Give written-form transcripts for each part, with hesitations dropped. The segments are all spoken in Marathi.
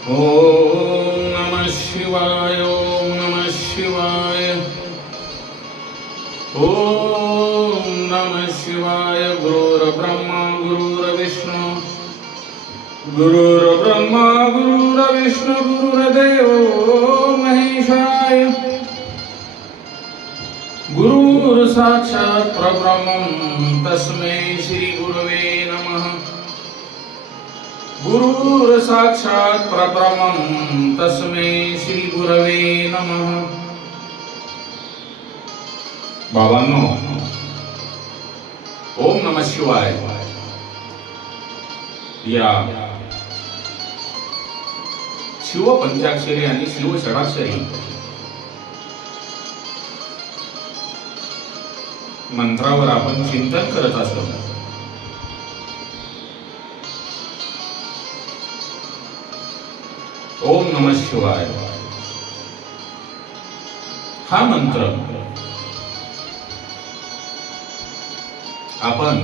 ओम नमः शिवाय. ओम नमः शिवाय. ओम नमः शिवाय. गुरुर्ब्रह्मा गुरुर्विष्णू गुरुर्ब्रह्मा गुरुर्विष्णू गुरुर्देवो महेशाय. गुरुर् साक्षात् परब्रह्मं तस्मै श्री गुरवे नमः. गुरुर् साक्षात् परब्रह्मं तस्मै श्री गुरवे नमः. बाबांनो, ओम नमः शिवाय या शिव पंचाक्षरी आणि शिव षडाक्षरी मंत्रावर आपण चिंतन करत असतो. ओम नमः शिवाय हा मंत्र आपण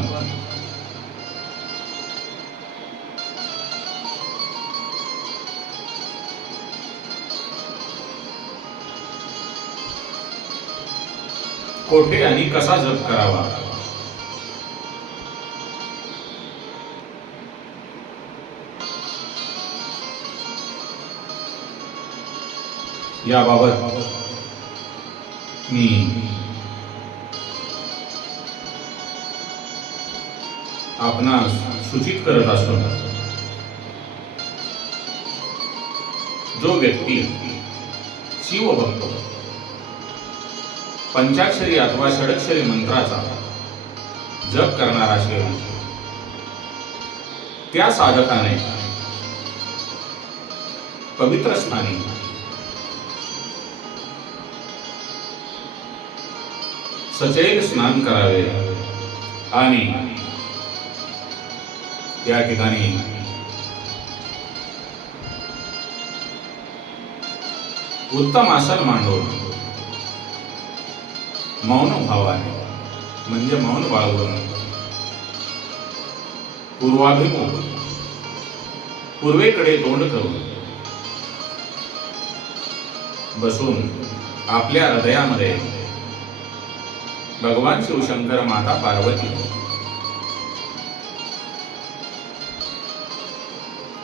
कोठे आणि कसा जप करावा याबाबत मी आपणास सूचित करत असतो. जो व्यक्ती शिवभक्त पंचाक्षरी अथवा षडाक्षरी मंत्राचा जप करणार असेल त्या साधकाने पवित्र स्थानी सचैल स्नान करावे आणि त्या ठिकाणी उत्तम आसन मांडून मौन भावाने म्हणजे मौन बाळगून पूर्वाभिमुख पूर्वेकडे तोंड करून बसून आपल्या हृदयामध्ये भगवान शिवशंकर, माता पार्वती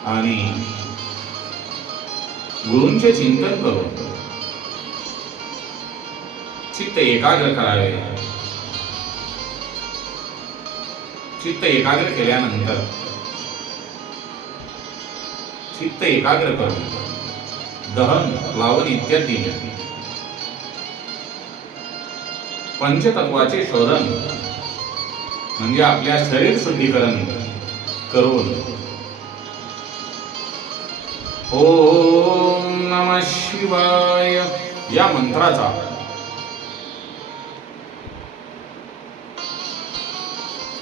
आणि गुरूंचे चिंतन करून चित्त एकाग्र करावे. चित्त एकाग्र केल्यानंतर चित्त एकाग्र करून दहन, प्लावन इत्यादी पंचतत्वाचे शोधन म्हणजे आपल्या शरीर शुद्धीकरण करून ओम नमः शिवाय या मंत्राचा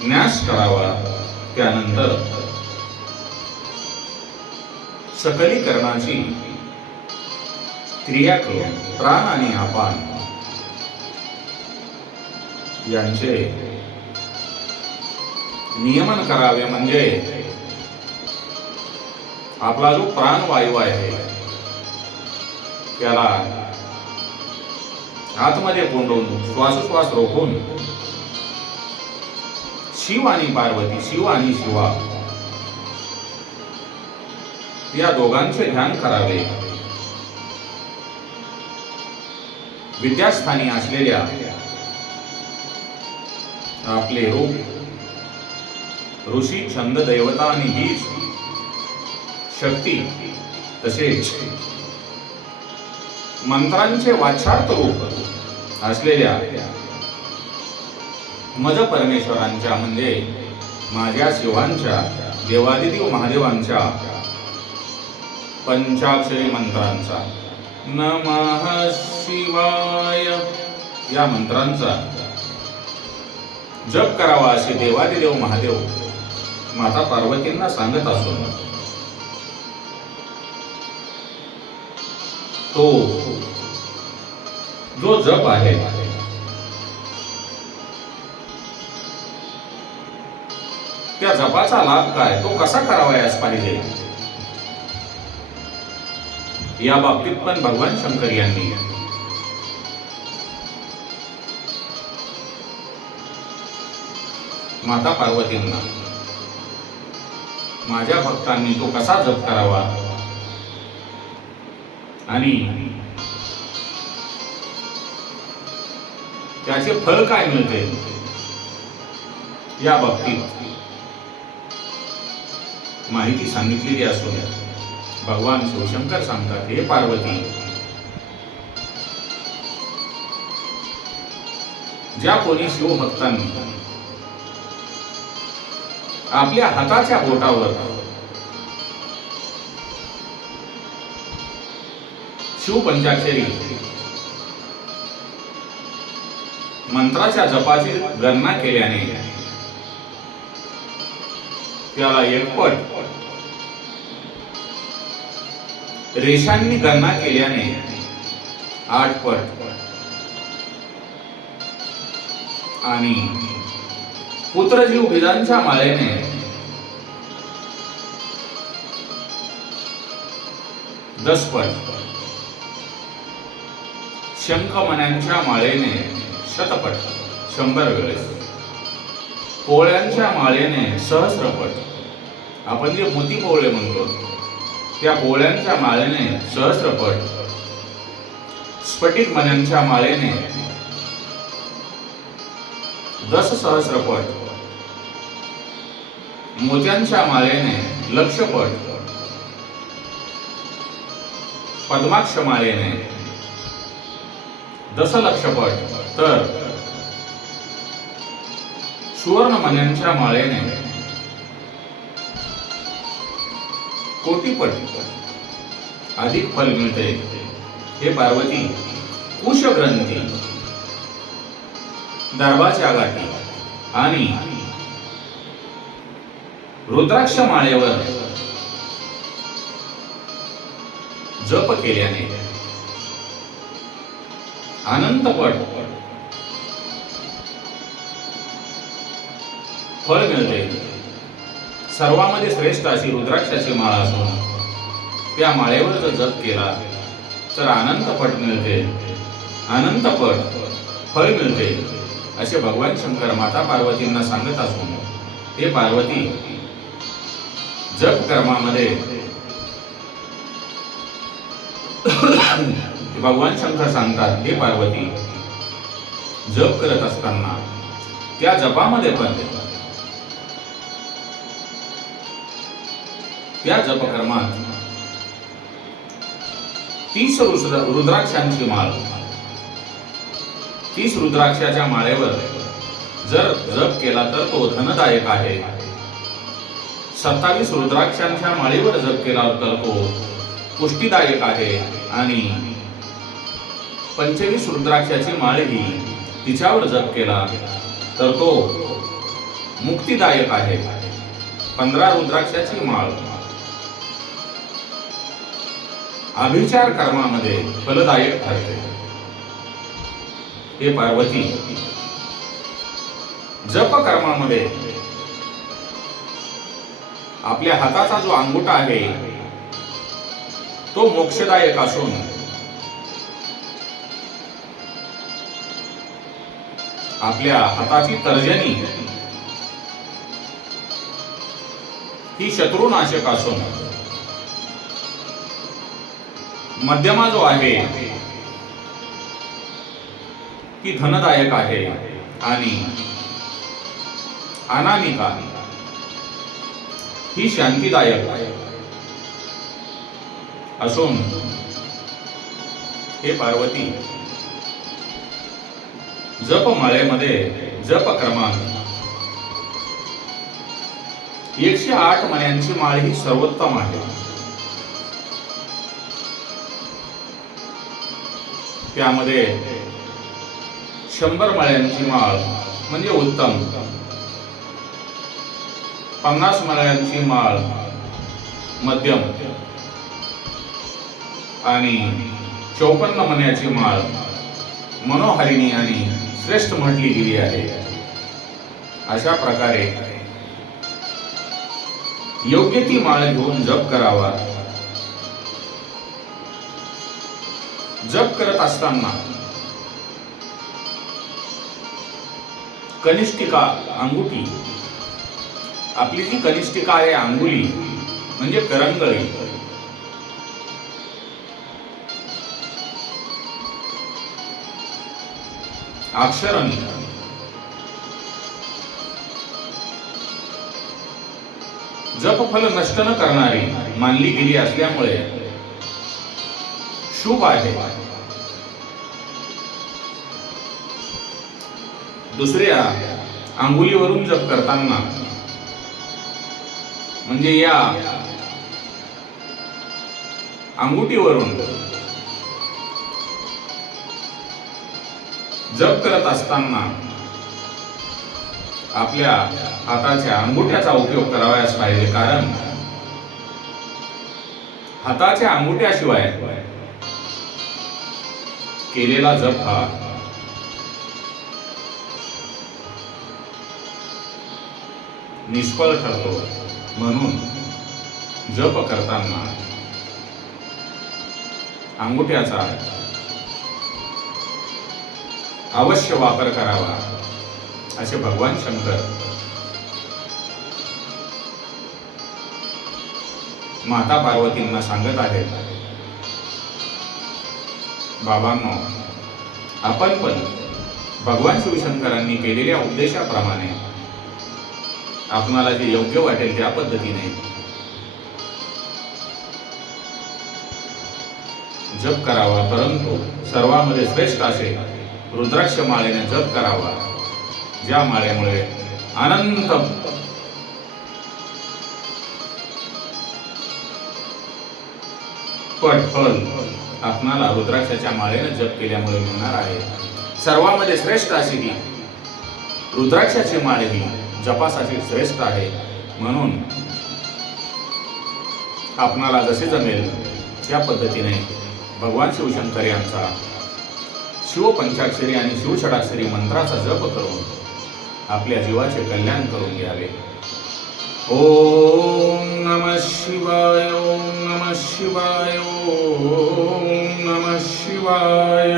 न्यास करावा. त्यानंतर सकलीकरणाची क्रिया करून प्राण आणि अपान यांचे नियमन करावे. म्हणजे आपला जो प्राणवायू आहे त्याला आतमध्ये कोंडून श्वासोश्वास रोखून शिव आणि पार्वती, शिव आणि शिवा या दोघांचे ध्यान करावे. विद्यास्थानी असलेल्या आपले रूप, ऋषी, छंद, दैवता आणि बीज शक्ती तसेच मंत्रांचे वाचार्थ रूप असलेल्या मज परमेश्वरांच्या म्हणजे माझ्या शिवांच्या, देवादिदेव महादेवांच्या पंचाक्षरी मंत्रांचा नमः शिवाय या मंत्रांचा जप करावा असे देवादिदेव महादेव माता पार्वतींना सांगत असून तो जो जप आहे त्या जपाचा लाभ काय, तो कसा करावयास पाहिजे या बाबतीत पण भगवान शंकर यांनी माता पार्वतींना माझ्या भक्तांनी तो कसा जप करावा आणि त्याचे फळ काय मिळते या बाबतीत माहिती सांगितलेली असून भगवान शिवशंकर सांगतात, हे पार्वती, ज्या कोणी शिवभक्तांनी आपल्या हाताच्या बोटावर शिवपंचाक्षरी मंत्राच्या जपाची गणना केल्याने त्याला एकपट, रेषांनी गणना केल्याने 8 पट आणि पुत्रजीव बीजांच्या माळेने 10 पट, शंखमण्यांच्या माळेने 100 पट 100 वेळेस, पोळ्यांच्या माळेने 1000 पट, आपण जे मोती पोळे म्हणतो त्या पोळ्यांच्या माळेने 1000 पट, स्फटिक मण्यांच्या माळेने 10,000 पट, मोत्यांच्या माळेने 1,00,000 पट, पद्माक्ष माळेने 10,00,000 पट, तर सुवर्ण मण्यांच्या माळेने कोटीपट अधिक फल मिळते. हे पार्वती, कुशग्रंथी, दर्भाच्या गाठी आणि रुद्राक्ष माळेवर जप केल्याने अनंतपट फळ मिळते. सर्वांमध्ये श्रेष्ठ अशी रुद्राक्षाची माळ असून त्या माळेवर जर जप केला तर अनंतपट मिळते, अनंतपट फळ मिळते, असे भगवान शंकर माता पार्वतींना सांगत असून, हे पार्वती, जप कर्मामध्ये भगवान शंकर सांगतात, हे पार्वती, जप करत असताना त्या जपामध्ये पण त्या जपकर्मात 30 रुद्राक्षांची माळ, 30 रुद्राक्षाच्या माळेवर जर जप केला तर तो धनदायक आहे. 27 रुद्राक्षांच्या माळेवर जप केला तर तो पुष्टीदायक आहे आणि 25 रुद्राक्षाची माळही तिच्यावर जप केला तर तो मुक्तिदायक आहे. 15 रुद्राक्षाची माळ अभिचार कर्मामध्ये फलदायक ठरते. हे पार्वती, जप कर्मामध्ये आपल्या हाताचा जो अंगुठा आहे तो मोक्षदायक असून आपल्या हाताची तर्जनी ही शत्रुनाशक असून मध्यमा जो आहे ती धनदायक आहे आणि अनामिका ही शांतीदायक असून, हे पार्वती, जप माळेमध्ये जप क्रमांक 108 मण्यांची माळ ही सर्वोत्तम आहे. त्यामध्ये 100 मण्यांची माळ म्हणजे उत्तम, 50 मण्यांची माळ मध्यम आणि 54 मण्याची माळ मनोहारिणी आणि श्रेष्ठ म्हटली गेली आहे. अशा प्रकारे योग्य ती माळ घेऊन जप करावा. जप करत असताना कनिष्ठिका अंगुठी, आपली जी कनिष्ठिका आहे अंगुली म्हणजे करंगळी, अक्षरणी जपफल नष्ट न करणारी मानली गेली असल्यामुळे शुभ आहे. दुसऱ्या अंगुलीवरून जप करताना म्हणजे या अंगुठीवरून जप करत असताना आपल्या हाताच्या अंगुठ्याचा उपयोग करावयास पाहिजे, कारण हाताच्या अंगुठ्याशिवाय केलेला जप हा निष्फळ ठरतो. म्हणून जप करताना अंगुठ्याचा अवश्य वापर करावा असे भगवान शंकर माता पार्वतींना सांगत आहेत. बाबांनो, आपण पण भगवान शिवशंकरांनी केलेल्या उपदेशाप्रमाणे आपणाला जे योग्य वाटेल त्या पद्धतीने जप करावा, परंतु सर्वांमध्ये श्रेष्ठ असे रुद्राक्ष माळेने जप करावा, ज्या माळेमुळे अनंत फळ आपणाला रुद्राक्षाच्या माळेने जप केल्यामुळे मिळणार आहे. सर्वांमध्ये श्रेष्ठ अशी ही रुद्राक्षाची माळ ही जपासाठी श्रेष्ठ आहे. म्हणून आपणाला जसे जमेल त्या पद्धतीने भगवान शिवशंकर यांचा शिवपंचाक्षरी आणि शिवषडाक्षरी मंत्राचा जप करून आपल्या जीवाचे कल्याण करून घ्यावे. ओम नमः शिवाय, ओम नमः शिवाय, ओम नमः शिवाय.